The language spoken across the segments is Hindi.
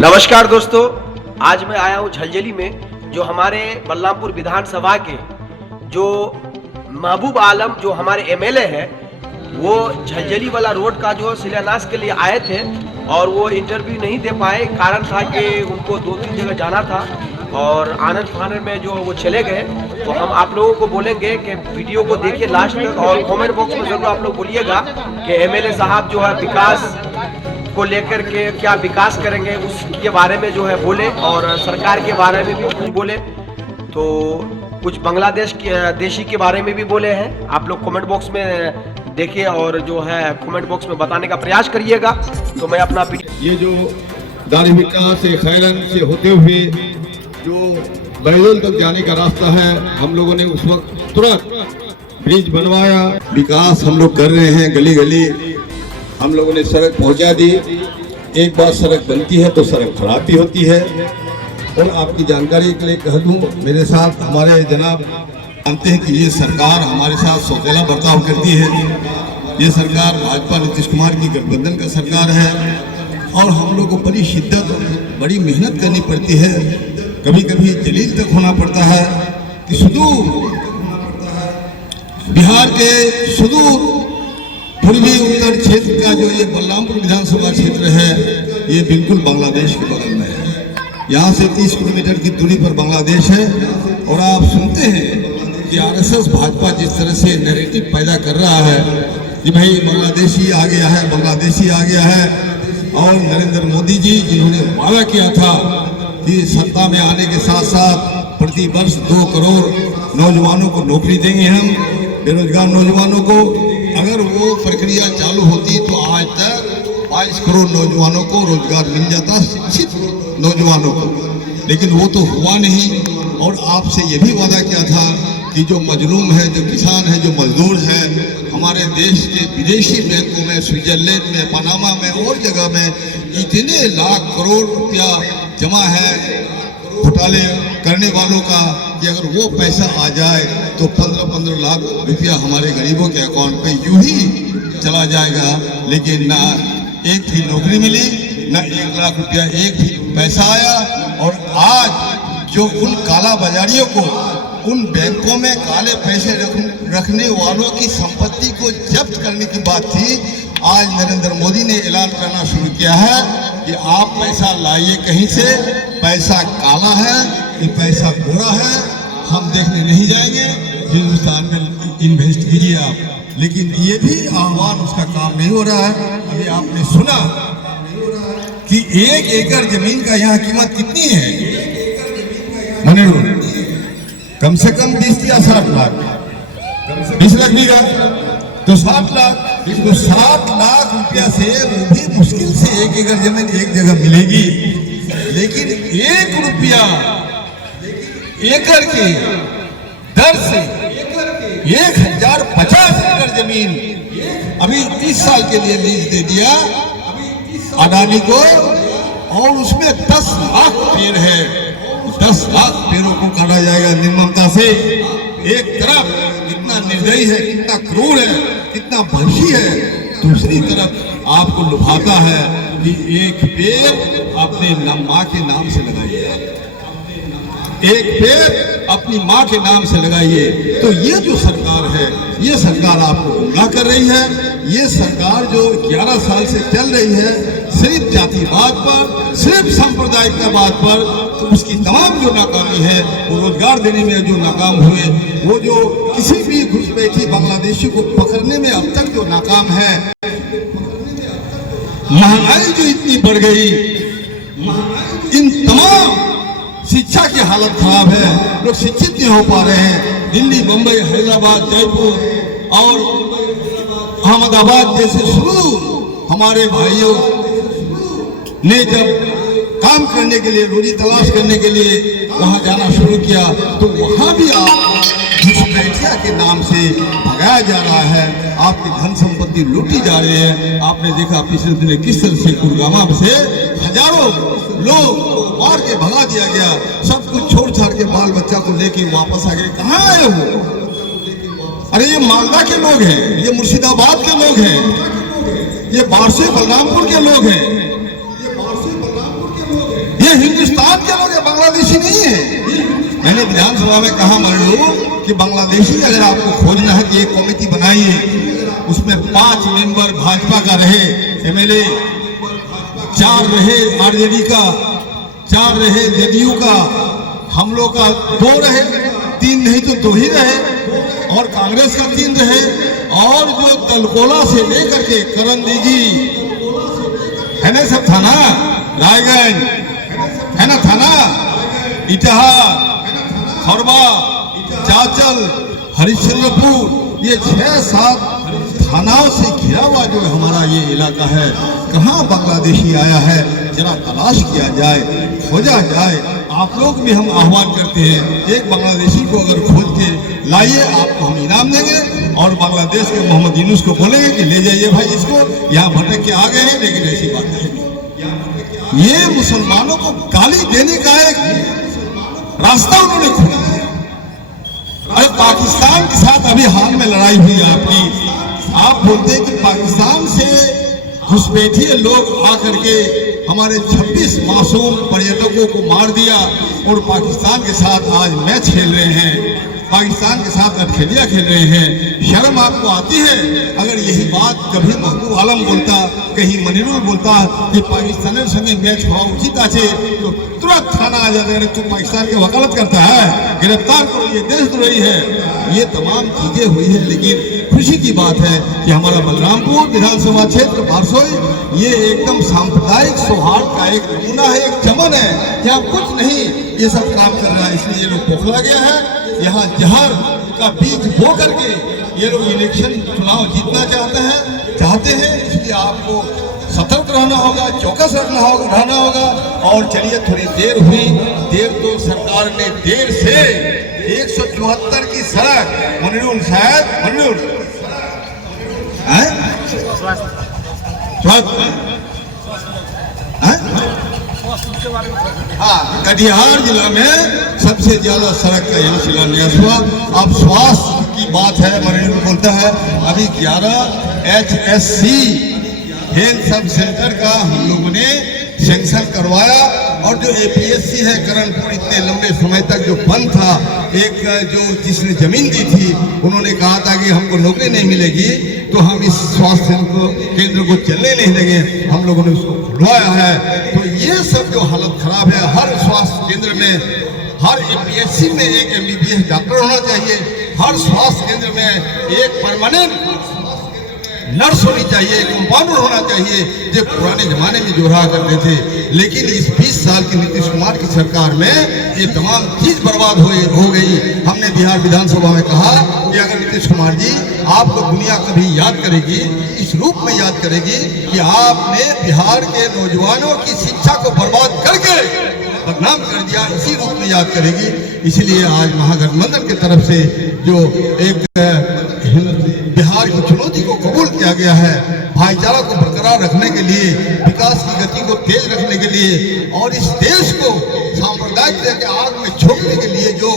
नमस्कार दोस्तों, आज मैं आया हूँ झलझली में। जो हमारे बलरामपुर विधानसभा के जो महबूब आलम जो हमारे एमएलए हैं, वो झलझली वाला रोड का जो शिलान्यास के लिए आए थे और वो इंटरव्यू नहीं दे पाए। कारण था कि उनको 2-3 जगह जाना था और आनंद फानन में जो वो चले गए। तो हम आप लोगों को बोलेंगे कि वीडियो को देखिए लास्ट तक और कमेंट बॉक्स में जरूर आप लोग बोलिएगा कि एमएलए साहब जो है विकास को लेकर के क्या विकास करेंगे, उसके बारे में जो है बोले और सरकार के बारे में भी कुछ बोले। तो कुछ बांग्लादेश के देशी के बारे में भी बोले हैं। आप लोग कमेंट बॉक्स में देखिए और जो है कमेंट बॉक्स में बताने का प्रयास करिएगा। तो मैं अपना ये जो दारिमिका से खैरन से होते हुए जो बैदल तक जाने का रास्ता है, हम लोगों ने उस वक्त तुरंत ब्रिज बनवाया। विकास हम लोग कर रहे हैं, गली गली हम लोगों ने सड़क पहुंचा दी। एक बार सड़क बनती है तो सड़क खराब भी होती है। और आपकी जानकारी के लिए कह दूं, मेरे साथ हमारे जनाब जानते हैं कि ये सरकार हमारे साथ सौतेला बर्ताव करती है। ये सरकार भाजपा नीतीश कुमार की गठबंधन का सरकार है और हम लोग को बड़ी शिद्दत बड़ी मेहनत करनी पड़ती है। कभी कभी जलील तक होना पड़ता है कि सुदूर बिहार के सुदूर पूर्वी उत्तर क्षेत्र का जो ये बलरामपुर विधानसभा क्षेत्र है, ये बिल्कुल बांग्लादेश के बगल में है। यहाँ से 30 किलोमीटर की दूरी पर बांग्लादेश है। और आप सुनते हैं कि आरएसएस भाजपा जिस तरह से नैरेटिव पैदा कर रहा है कि भाई बांग्लादेशी आ गया है, बांग्लादेशी आ गया है। और नरेंद्र मोदी जी जिन्होंने वादा किया था कि सत्ता में आने के साथ साथ प्रति वर्ष 2 करोड़ नौजवानों को नौकरी देंगे, हम बेरोजगार नौजवानों को। अगर वो प्रक्रिया चालू होती तो आज तक 22 करोड़ नौजवानों को रोजगार मिल जाता, शिक्षित नौजवानों को। लेकिन वो तो हुआ नहीं। और आपसे ये भी वादा किया था कि जो मजलूम है, जो किसान है, जो मजदूर है, हमारे देश के विदेशी बैंकों में, स्विट्जरलैंड में, पनामा में और जगह में इतने लाख करोड़ रुपया जमा है घोटाले करने वालों का कि अगर वो पैसा आ जाए तो 15-15 लाख रुपया हमारे गरीबों के अकाउंट पे यूं ही चला जाएगा। लेकिन ना एक भी नौकरी मिली, ना 1 लाख रुपया एक भी पैसा आया। और आज जो उन काला बाजारियों को, उन बैंकों में काले पैसे रखने वालों की संपत्ति को जब्त करने की बात थी, आज नरेंद्र मोदी ने ऐलान करना शुरू किया है कि आप पैसा लाइए कहीं से, पैसा काला है, ये पैसा गोरा है, हम देखने नहीं जाएंगे, हिंदुस्तान में इन्वेस्ट कीजिए आप। लेकिन ये भी आह्वान उसका काम नहीं हो रहा है। अभी आपने सुना कि 1 एकड़ जमीन का यहाँ कीमत कितनी है? कम से कम 20 या 60 लाख, 20 लाख बीघा तो 60 लाख। तो 60 लाख रुपया से वो भी मुश्किल से 1 एकड़ जमीन एक जगह मिलेगी। लेकिन 1 रुपया एकड़ के दर से 1050 एकड़ जमीन अभी 30 साल के लिए लीज दे दिया अडानी को। और उसमें 10 लाख पेड़ है, 10 लाख पेड़ों को काटा जाएगा निर्ममता से। एक तरफ कितना निर्दयी है, कितना क्रूर है, कितना भंशी है, दूसरी तरफ आपको लुभाता है कि एक पेड़ अपने माँ के नाम से लगाइए, एक पेड़ अपनी माँ के नाम से लगाइए। तो ये जो सरकार है, ये सरकार आपको गुमराह कर रही है। ये सरकार जो 11 साल से चल रही है सिर्फ जातिवाद पर, सिर्फ सांप्रदायिकतावाद पर, तो उसकी तमाम जो नाकामी है, वो रोजगार देने में जो नाकाम हुए, वो जो किसी भी घुसपैठी बांग्लादेशी को पकड़ने में अब तक जो नाकाम है, महंगाई जो इतनी बढ़ गई, इन तमाम शिक्षा की हालत खराब है, लोग शिक्षित नहीं हो पा रहे हैं। दिल्ली, मुंबई, हैदराबाद, जयपुर और अहमदाबाद जैसे शुरू हमारे भाइयों ने जब काम करने के लिए, रोजी तलाश करने के लिए वहां जाना शुरू किया, तो वहां भी आपको घुसपैठिया के नाम से भगाया जा रहा है, आपकी धन संपत्ति लूटी जा रही है। आपने देखा पिछले दिनों किस तरह से गुड़गामा से हजारों लोग मार के भगा दिया गया, सब कुछ छोड़ छाड़ के बाल बच्चा को लेके वापस आ गए। कहाँ आए वो? अरे ये मालदा के लोग हैं, ये मुर्शिदाबाद के लोग हैं, ये बारसे बलरामपुर के लोग हैं, बांग्लादेशी नहीं है। मैंने विधानसभा में कहा मरलू कि बांग्लादेशी अगर आपको खोजना है कि एक कमेटी बनाइए, उसमें 5 मेंबर भाजपा का रहे एमएलए, 4 रहे आरजेडी का, 4 रहे जेडीयू का, हम लोग का 2 रहे, 3 नहीं तो 2 ही रहे, और कांग्रेस का 3 रहे, और जो तलकोला से लेकर के करण दीगी है ना, सब थाना रायगंज है ना, थाना इटाहा, खरबा, चाचल, हरिश्चंद्रपुर, ये 6-7 थानाओं से घिरा हुआ जो हमारा ये इलाका है, कहाँ बांग्लादेशी आया है, जरा तलाश किया जाए, खोजा जाए। आप लोग भी हम आह्वान करते हैं, एक बांग्लादेशी को अगर खोज के लाइए, आपको हम इनाम देंगे, और बांग्लादेश के मोहम्मद यूनुस को बोलेंगे कि ले जाइए भाई इसको, यहाँ भटक के आ गए हैं, लेकिन ऐसी बात नहीं। ये मुसलमानों को गाली देने का एक रास्ता उन्होंने खोला है। अरे पाकिस्तान के साथ अभी हाल में लड़ाई हुई है अपनी, आप बोलते हैं कि पाकिस्तान से घुसपैठिए लोग आकर के हमारे 26 मासूम पर्यटकों को मार दिया, और पाकिस्तान के साथ आज मैच खेल रहे हैं, पाकिस्तान के साथ अटखेलियां खेल रहे हैं। शर्म आपको आती है? अगर यही बात कभी महबूब आलम बोलता, कहीं मनिरुल बोलता कि पाकिस्तान संगे मैच हुआ उचित आछे, तो तुरंत थाना आ जाता है, तू पाकिस्तान की वकालत करता है, गिरफ्तार करो, ये देशद्रोही है। ये तमाम चीजें हुई है, लेकिन खुशी की बात है कि हमारा बलरामपुर विधानसभा क्षेत्र बारसोई ये एकदम सांप्रदायिक सौहार्द का एक नमूना है, एक चमन है, यहाँ कुछ नहीं ये सब काम कर रहा है। इसलिए ये लोग पोखला गया है, यहाँ जहर का बीज बो करके ये लोग इलेक्शन चुनाव जीतना चाहते हैं। इसलिए आपको सतर्क रहना होगा, चौकस रहना होगा। और चलिए, थोड़ी देर हुई, देर तो सरकार ने देर से 174 की सड़क मनिरुल शायद मनिरुल हाँ, कटिहार जिला में सबसे ज्यादा सड़क का यहाँ शिलान्यास हुआ। अब स्वास्थ्य की बात है, मरीज बोलता है अभी 11 HSC हेल्थ सब सेंटर का हम लोगों ने सेंक्शन करवाया, और जो APSC है करणपुर, इतने लंबे समय तक जो बंद था, एक जो जिसने जमीन दी थी उन्होंने कहा था कि हमको नौकरी नहीं मिलेगी तो हम इस स्वास्थ्य केंद्र को चलने नहीं देंगे, हम लोगों ने उसको खुलवाया है। तो ये सब जो हालत खराब है, हर स्वास्थ्य केंद्र में, हर APSC में एक MBBS डॉक्टर होना चाहिए, हर स्वास्थ्य केंद्र में एक परमानेंट नर्स होनी चाहिए, कंपाउंडर होना चाहिए, जो पुराने जमाने में जो रहा करते थे। लेकिन इस 20 साल की नीतीश कुमार की सरकार में ये तमाम चीज बर्बाद हो गई। हमने बिहार विधानसभा में कहा कि अगर नीतीश कुमार जी आपको दुनिया कभी याद करेगी, इस रूप में याद करेगी कि आपने बिहार के नौजवानों की शिक्षा को बर्बाद करके बदनाम कर दिया, इसी रूप में याद करेगी। इसलिए आज महागठबंधन की तरफ से जो एक बिहार की चुनौती को कबूल किया गया है, भाईचारा को बरकरार रखने के लिए, विकास की गति को तेज रखने के लिए, और इस देश को सांप्रदायिकता के आग में झोंकने के लिए जो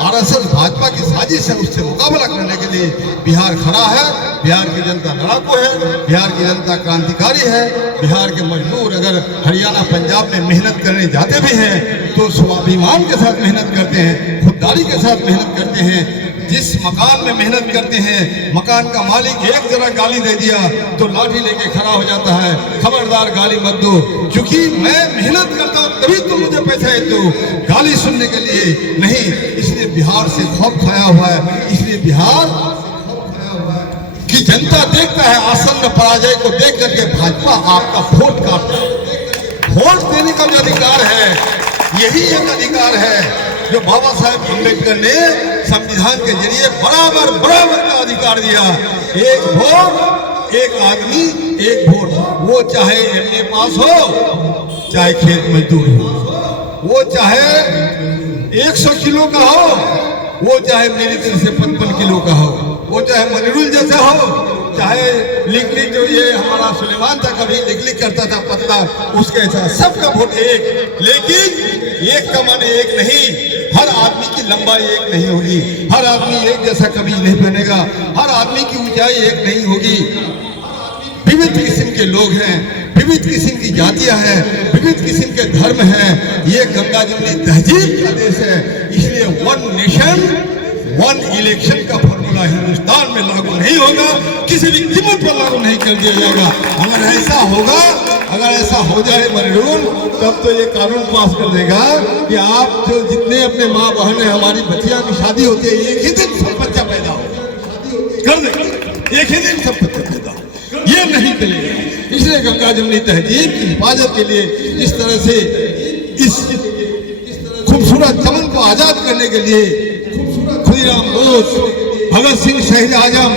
RSS भाजपा की साजिश है, उससे मुकाबला करने के लिए बिहार खड़ा है। बिहार की जनता लड़ाकू है, बिहार की जनता क्रांतिकारी है। बिहार के मजदूर अगर हरियाणा पंजाब में मेहनत करने जाते भी हैं तो स्वाभिमान के साथ मेहनत करते हैं, खुददारी के साथ मेहनत करते हैं। जिस मकान में मेहनत करते हैं, मकान का मालिक एक जरा गाली दे दिया तो लाठी लेके खड़ा हो जाता है, खबरदार गाली मत दो, क्योंकि मैं मेहनत करता हूं तभी तुम मुझे पैसे दो, गाली सुनने के लिए नहीं। इसलिए बिहार से खौफ खाया हुआ है। इसलिए बिहार की जनता देखता है, आसन्न पराजय को देख करके भाजपा आपका वोट काटता है। वोट देने का जो अधिकार है, यही एक अधिकार है जो बाबा साहेब अम्बेडकर ने संविधान के जरिए बराबर का अधिकार दिया। एक वोट, एक आदमी, एक वोट। वो चाहे MA पास हो, चाहे खेत मजदूर हो, वो चाहे 100 किलो का हो, वो चाहे मेरी तरह से 55 किलो का हो, वो चाहे मनिरुल जैसा हो, चाहे लिख जो ये हमारा सुलेमान था, कभी लिख करता था पतला, उसके साथ सबका वोट एक। लेकिन एक का मन एक नहीं, हर आदमी की लंबाई एक नहीं होगी, हर आदमी एक जैसा कभी नहीं बनेगा, हर आदमी की ऊंचाई एक नहीं होगी। विविध किस्म के लोग हैं, विविध किस्म की जातियां हैं, विविध किस्म के धर्म हैं। ये गंगा गंगा जमुनी तहजीब का देश है, इसलिए वन नेशन वन इलेक्शन का फॉर्मूला हिंदुस्तान में लागू नहीं होगा, किसी भी कीमत पर लागू नहीं कर दिया जाएगा। अगर ऐसा होगा, अगर ऐसा हो जाए मरहूम, तब तो ये कानून पास कर देगा कि आप जो जितने अपने माँ बहन है, हमारी बच्चियां की शादी होती है, एक ही दिन सब बच्चा पैदा हो कर देगा, एक ही दिन सब बच्चा पैदा हो, ये नहीं चलेगा। इसलिए गंगा जमुनी तहजीब की हिफाजत के लिए इस तरह से इस खूबसूरत चमन को आजाद करने के लिए खुदीराम बोस, भगत सिंह, शहीद आजम